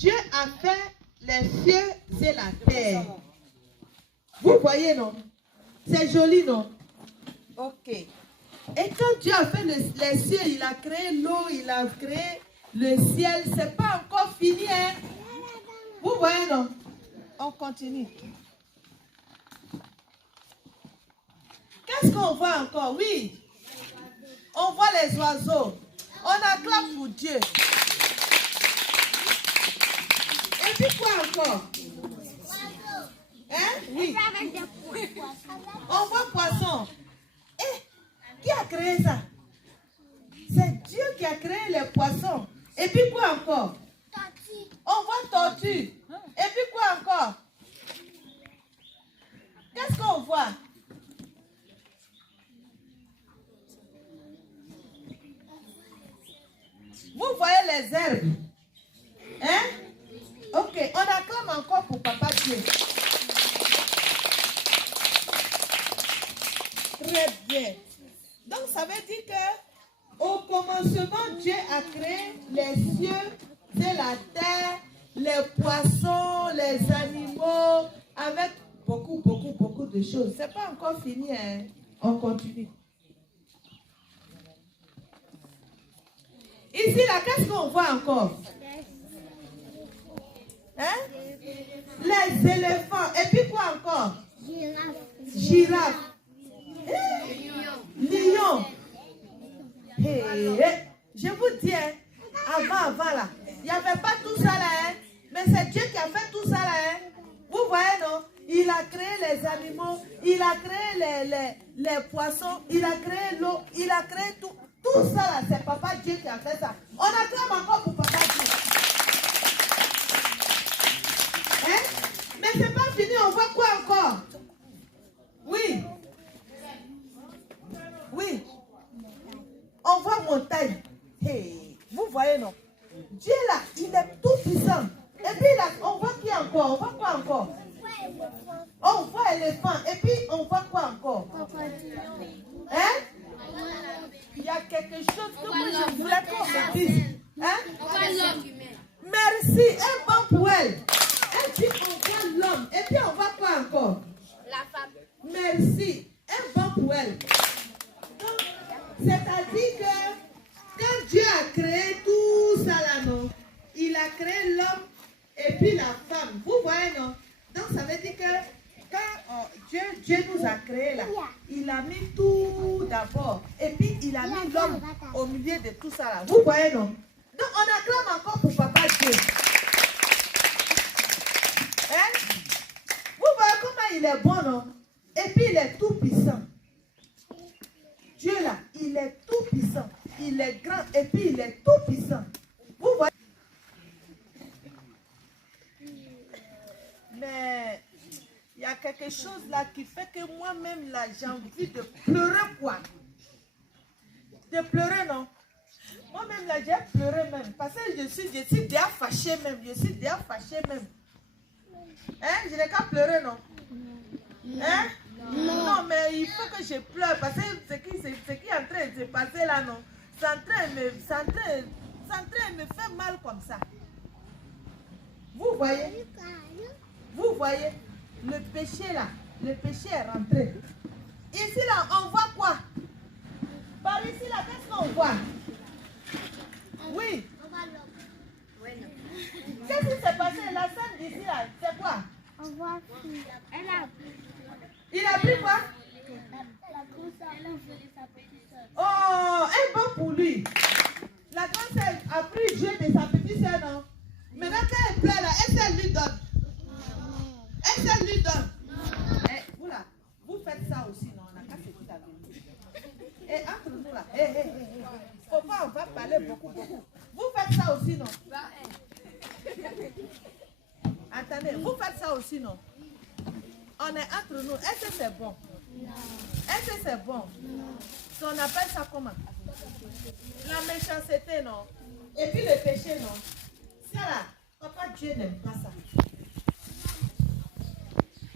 Dieu a fait les cieux et la terre. Vous voyez, non? C'est joli, non? Ok. Et quand Dieu a fait les cieux, il a créé l'eau, il a créé le ciel. C'est pas encore fini, hein? Vous voyez, non? On continue. Qu'est-ce qu'on voit encore? Oui. On voit les oiseaux. On acclame pour Dieu. Et puis quoi encore? Hein? Oui. On voit poisson. Et qui a créé ça? C'est Dieu qui a créé les poissons. Et puis quoi encore? On voit tortue. Et puis quoi encore? Qu'est-ce qu'on voit? Vous voyez les herbes? Hein? Ok, on acclame encore pour Papa Dieu. Très bien. Donc ça veut dire que au commencement, Dieu a créé les cieux et la terre, les poissons, les animaux, avec beaucoup de choses. C'est pas encore fini, hein? On continue. Ici, là, qu'est-ce qu'on voit encore? Hein? Les éléphants. Et puis quoi encore? Girafe. Lion. Hey, je vous dis, hein, avant là, il n'y avait pas tout ça là, hein, mais c'est Dieu qui a fait tout ça là. Hein. Vous voyez, non? Il a créé les animaux, il a créé les poissons, il a créé l'eau, il a créé tout. Tout ça là, c'est Papa Dieu qui a fait ça. On acclame encore pour Papa Dieu. Hein? Mais c'est pas fini, on voit quoi encore? Oui. Oui. On voit montagne. Hey, vous voyez, non? Dieu là, il est tout puissant. Et puis là, on voit qui encore? On voit quoi encore? On voit éléphant. Et puis on voit quoi encore? Hein? Il y a quelque chose que moi je voulais qu'on me dise. Hein? Merci. Un bon pour elle. Et puis on voit l'homme. Et puis on voit quoi encore? La femme. Merci. Un bon pour elle. C'est-à-dire que quand Dieu a créé tout ça là, non, il a créé l'homme et puis la femme. Vous voyez, non? Donc ça veut dire que quand Dieu nous a créé là, il a mis tout d'abord. Et puis il a mis l'homme au milieu de tout ça là. Vous voyez, non? Donc on acclame encore pour Papa Dieu. Hein? Vous voyez comment il est bon, non? Et puis il est tout puissant. Dieu là, il est tout puissant. Il est grand et puis il est tout puissant. Vous voyez? Mais il y a quelque chose là qui fait que moi-même là, j'ai envie de pleurer quoi. De pleurer, non? Moi-même là, j'ai pleuré même. Parce que je suis déjà fâchée même. Je suis déjà fâchée même. Hein? Je n'ai qu'à pleurer, non? Hein? Non, mais il faut que je pleure parce que ce qui est en train de se passer là, non, c'est en train de me faire mal comme ça. Vous voyez? Vous voyez? Le péché là, le péché est rentré. Ici là, on voit quoi? Par ici là, qu'est-ce qu'on voit? Oui. Qu'est-ce qui s'est passé? La scène d'ici là, c'est quoi? On voit. Il a pris quoi? Oh, un bon pour lui. La grande sœur a pris Dieu de sa petite sœur, non? Maintenant, quand elle pleure là, est-ce qu'elle lui donne? Est-ce qu'elle lui donne? Eh, vous là, vous faites ça aussi, non? On n'a qu'à se dire la vérité. Et entre nous là, faut pas, on va parler beaucoup. Vous faites ça aussi, non? Attendez, vous faites ça aussi, non? On est entre nous. Est-ce que c'est bon? Est-ce que c'est bon? Si on appelle ça comment? La méchanceté, non? Et puis le péché, non? Ça là, Papa Dieu n'aime pas ça.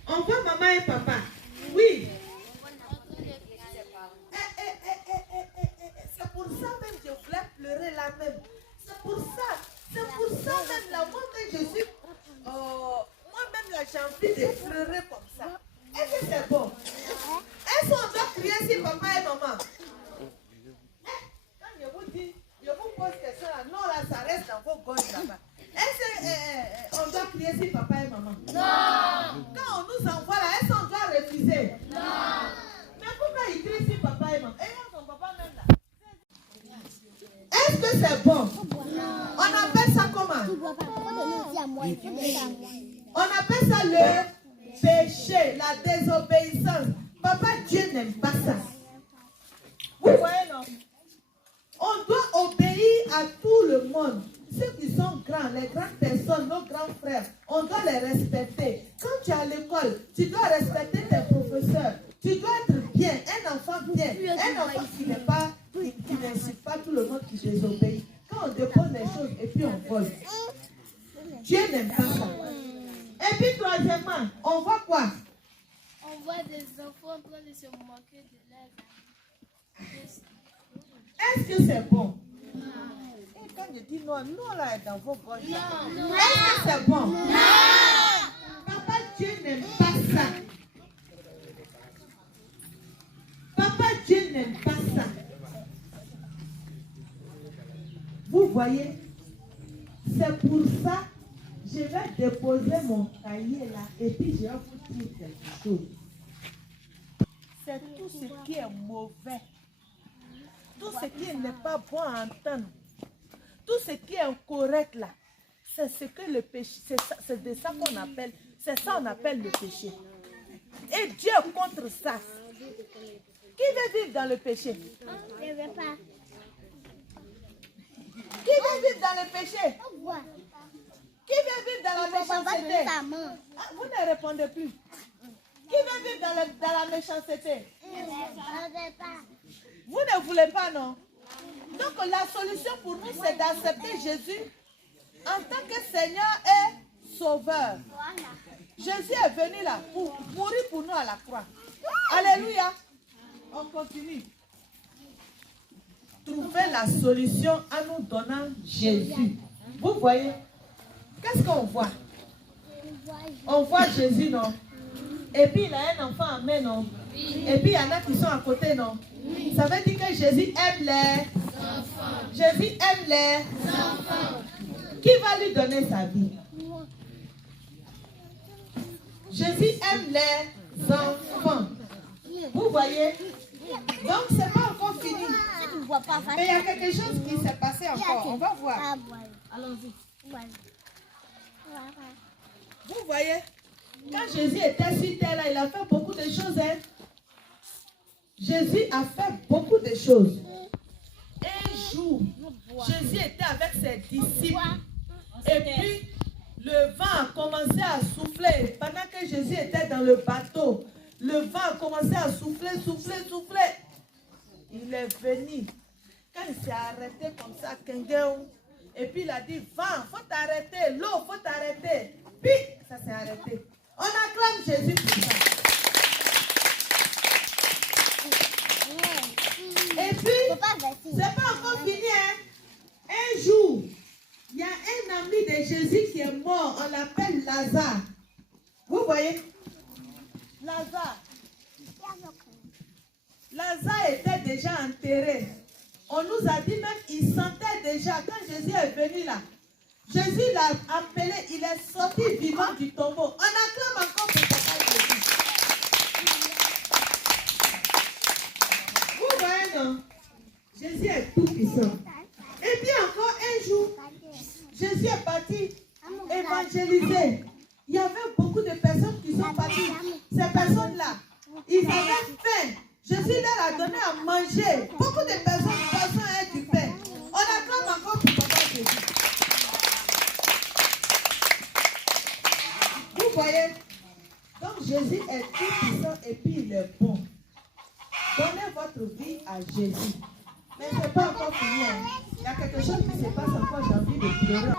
On voit maman et papa. Oui. C'est pour ça même que je voulais pleurer là même. C'est pour ça même là, moi-même je envie de pleurer comme ça. Est-ce que c'est bon? Est-ce qu'on doit crier si papa et maman? Quand je vous dis, je vous pose question là, non là, ça reste dans vos gosses là-bas. Est-ce qu'on doit crier si papa et maman? Non. Quand on nous envoie là, est-ce qu'on doit refuser? Non. Mais pourquoi il crie si papa et maman? Et son papa même là. Est-ce que c'est bon? On appelle ça comment? On appelle ça le péché, la désobéissance. Papa, Dieu n'aime pas ça. Vous voyez, non? On doit obéir à tout le monde. Ceux qui sont grands, les grandes personnes, nos grands frères, on doit les respecter. Quand tu es à l'école, tu dois respecter tes professeurs. Tu dois être bien, un enfant bien, un enfant qui n'est pas, qui n'incite pas tout le monde qui désobéit. Quand on dépose les choses et puis on vole. Dieu n'aime pas ça. Et puis troisièmement, on voit quoi? On voit des enfants en train de se moquer de leurs amis. Est-ce que c'est bon? Et quand je dis non, non là est dans vos gorges. Est-ce que c'est bon? Non. Papa, Dieu n'aime pas ça. Papa, Dieu n'aime pas ça. Vous voyez, c'est pour ça je vais déposer mon cahier là et puis je vais vous dire quelque chose. C'est tout ce qui est mauvais. Tout ce qui n'est pas bon à entendre. Tout ce qui est incorrect là. C'est ce que le péché, c'est de ça qu'on appelle, c'est ça qu'on appelle le péché. Et Dieu est contre ça. Qui veut vivre dans le péché? Je ne veux pas. Qui veut vivre dans le péché? Qui veut vivre dans la méchanceté? Ah, vous ne répondez plus. Qui veut vivre dans la méchanceté? Vous ne voulez pas, non? Donc la solution pour nous, c'est d'accepter Jésus en tant que Seigneur et Sauveur. Jésus est venu là pour mourir pour nous à la croix. Alléluia. On continue. Trouver la solution en nous donnant Jésus. Vous voyez? Qu'est-ce qu'on voit? On voit Jésus, non? Et puis il a un enfant en main, non? Et puis il y en a qui sont à côté, non? Ça veut dire que Jésus aime les enfants. Jésus aime les enfants. Qui va lui donner sa vie? Jésus aime les enfants. Vous voyez? Donc c'est pas encore fini. Mais il y a quelque chose qui s'est passé encore. On va voir. Allons-y. Vous voyez? Quand Jésus était sur terre, là, il a fait beaucoup de choses. Hein? Jésus a fait beaucoup de choses. Un jour, Jésus était avec ses disciples. Et puis, le vent a commencé à souffler. Pendant que Jésus était dans le bateau, le vent a commencé à souffler. Il est venu. Quand il s'est arrêté comme ça, et puis il a dit, vent, faut t'arrêter, l'eau, faut t'arrêter. Puis, ça s'est arrêté. On acclame Jésus pour ça. Et puis, c'est pas encore fini. Hein? Un jour, il y a un ami de Jésus qui est mort. On l'appelle Lazare. Vous voyez? Lazare était déjà enterré. On nous a dit même qu'il sentait déjà. Quand Jésus est venu là, Jésus l'a appelé, il est sorti vivant du tombeau. On acclame encore pour papa Jésus. Vous voyez, non? Jésus est tout puissant. Et puis encore un jour, Jésus est parti évangéliser. Il y avait beaucoup de personnes qui sont parties. Ces personnes-là, ils avaient faim. Jésus leur a donné à manger. Beaucoup de personnes et du pain. On acclame encore pour papa Jésus. Vous voyez? Donc Jésus est tout puissant et puis il est bon. Donnez votre vie à Jésus. Mais ce n'est pas encore fini. Il y a quelque chose qui se passe encore, j'ai envie de pleurer.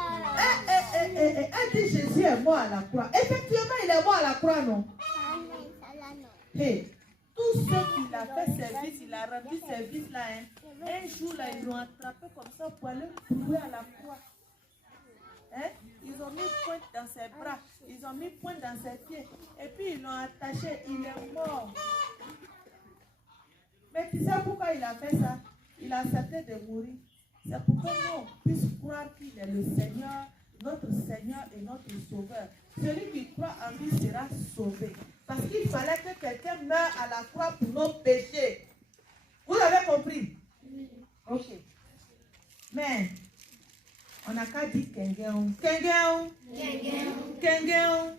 Elle dit Jésus est mort à la croix. Effectivement, il est mort à la croix, non? Hey, tous ceux qui l'ont fait service, il a rendu service là. Hein. Un jour là, ils l'ont attrapé comme ça pour aller courir à la croix. Hein? Ils ont mis pointe dans ses bras. Ils ils ont mis point dans ses pieds. Et puis ils l'ont attaché. Il est mort. Mais tu sais pourquoi il a fait ça? Il a accepté de mourir. C'est pour que nous puissions croire qu'il est le Seigneur, notre Seigneur et notre Sauveur. Celui qui croit en lui sera sauvé. Parce qu'il fallait que quelqu'un meure à la croix pour nos péchés. Vous avez compris? Ok. Mais, on n'a qu'à dire Kengeon. Kengeon. Kengeon.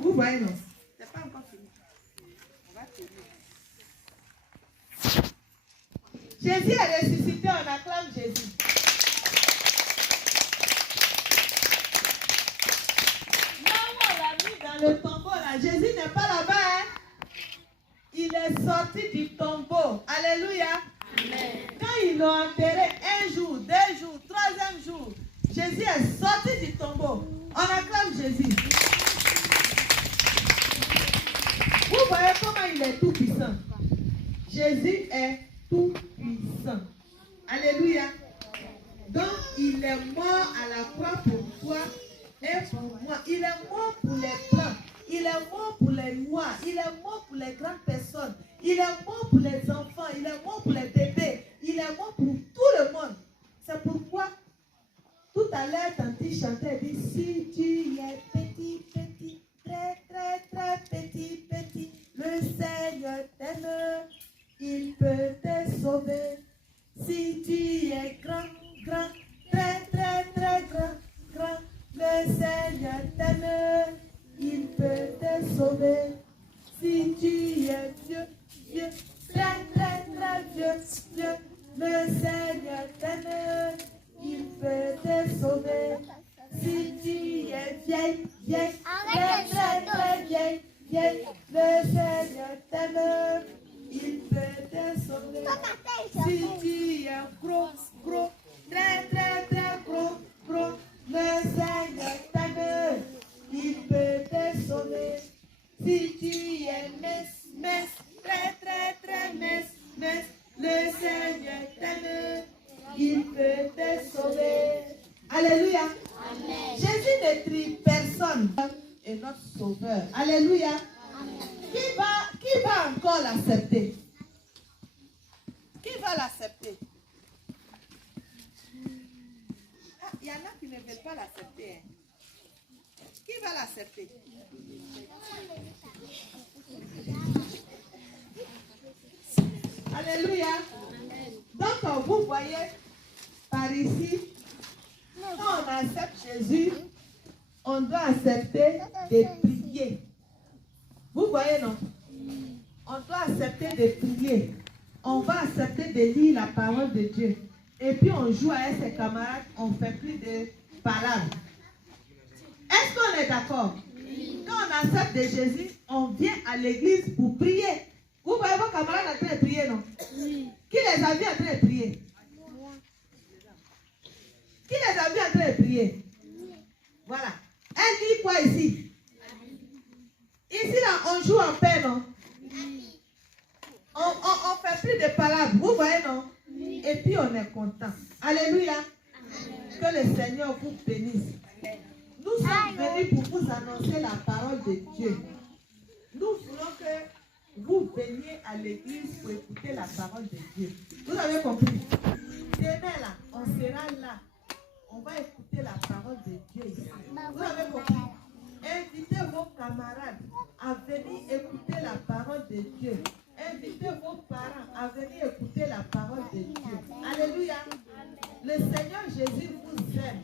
Vous voyez, non? C'est pas encore fini. On va finir. Jésus est ressuscité, on acclame Jésus. Là où on l'a mis dans le tombeau, là, Jésus n'est pas là-bas. Hein? Il est sorti du tombeau. Alléluia. Amen. Quand ils l'ont enterré, 1 jour, 2 jours, 3e jour, Jésus est sorti du tombeau. On acclame Jésus. Vous voyez comment il est tout puissant. Jésus est tout puissant. Alléluia. Donc, il est mort à la croix pour toi et pour moi. Il est mort pour les blancs. Il est mort pour les noirs. Il est mort pour les grandes personnes. Il est mort pour les enfants. Il est mort pour les bébés. Il est mort pour tout le monde. C'est pourquoi, tout à l'heure, quand il chantait, il dit, si tu es petit, petit, très, très, très petit, petit, le Seigneur t'aime. Il peut te sauver. Si tu es grand, grand, très, très, très grand, grand, le Seigneur t'aime. Il peut te sauver. Si tu es vieux, vieux, très, très, très vieux, vieux, le Seigneur t'aime. Il peut te sauver. Si tu es vieille, vieille, très, très, très vieille, vieille, le Seigneur t'aime. Il peut te sauver. Si tu es gros, gros, très, très, très gros, gros, le Seigneur t'aime. Il peut te sauver. Si tu es mince, mince, très, très, très mince, mince, le Seigneur t'aime. Il peut te sauver. Alléluia. Amen. Jésus ne trie personne. Et notre sauveur. Alléluia. Amen. Qui va encore l'accepter? Qui va l'accepter? Ah, il y en a qui ne veulent pas l'accepter. Hein. Qui va l'accepter? Alléluia. Donc, vous voyez, par ici, quand on accepte Jésus, on doit accepter de prier. Vous voyez, non? On doit accepter de prier. On va accepter de lire la parole de Dieu. Et puis on joue avec ses camarades, on ne fait plus de paroles. Est-ce qu'on est d'accord? Quand on accepte de Jésus, on vient à l'église pour prier. Vous voyez vos camarades en train de prier, non? Qui les a vus en train de prier? Qui les a vus en train de prier? Voilà. Elle dit quoi ici? Ici, là, on joue en paix, non? On fait plus de paroles. Vous voyez, non? Et puis on est content. Alléluia. Que le Seigneur vous bénisse. Nous sommes venus pour vous annoncer la parole de Dieu. Nous voulons que vous veniez à l'église pour écouter la parole de Dieu. Vous avez compris? Demain là, on sera là. On va écouter la parole de Dieu ici. Vous avez compris? Invitez vos camarades à venir écouter la parole de Dieu. Invitez vos parents à venir écouter la parole de Dieu. Alléluia. Le Seigneur Jésus vous aime.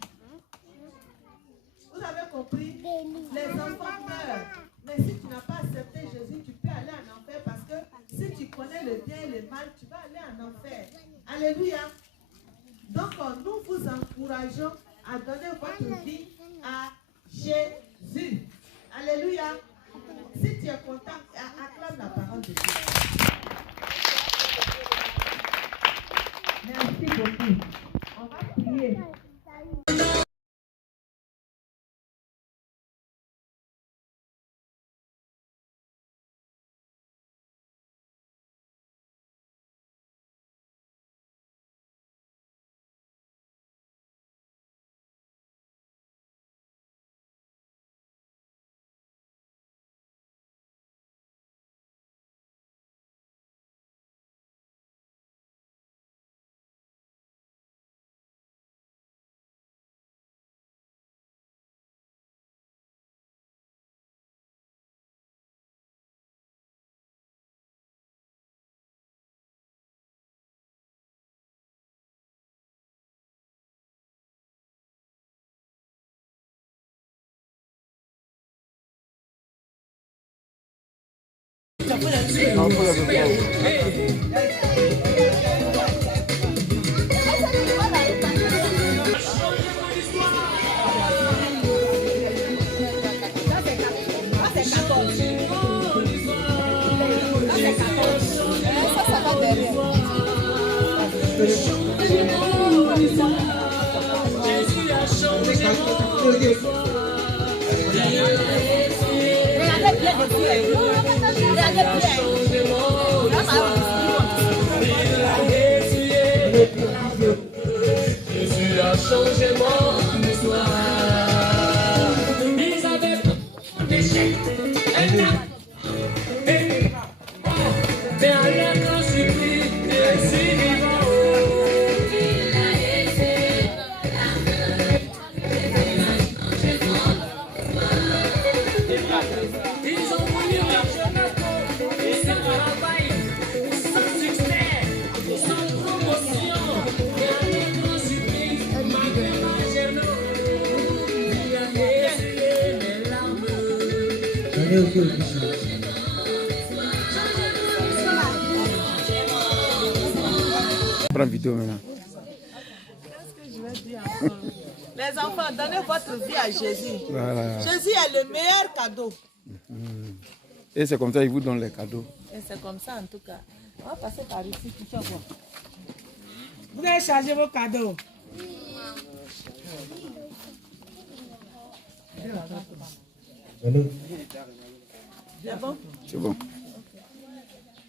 Vous avez compris? Les enfants meurent. Mais si tu n'as pas accepté Jésus, tu peux aller en enfer parce que si tu connais le bien et le mal, tu vas aller en enfer. Alléluia. Donc, nous vous encourageons à donner votre vie à Jésus. Alléluia. Si tu es content, acclame la parole de Dieu. Merci beaucoup. On va prier. Jésus a changé mon histoire. Ils avaient péché, mais à la grâce supplique, Jésus vivant. Ils ont voulu marcher et sans travail, sans succès, sans promotion. Mais à la grâce supplique, malgré ma gêne, il a essuyé mes larmes. Prends vidéo maintenant. Les enfants, donnez votre vie à Jésus. Voilà. Jésus est le meilleur cadeau. Et c'est comme ça qu'il vous donne les cadeaux. Et c'est comme ça en tout cas. On va passer par ici, tu vas voir. Vous allez charger vos cadeaux. C'est bon? C'est bon.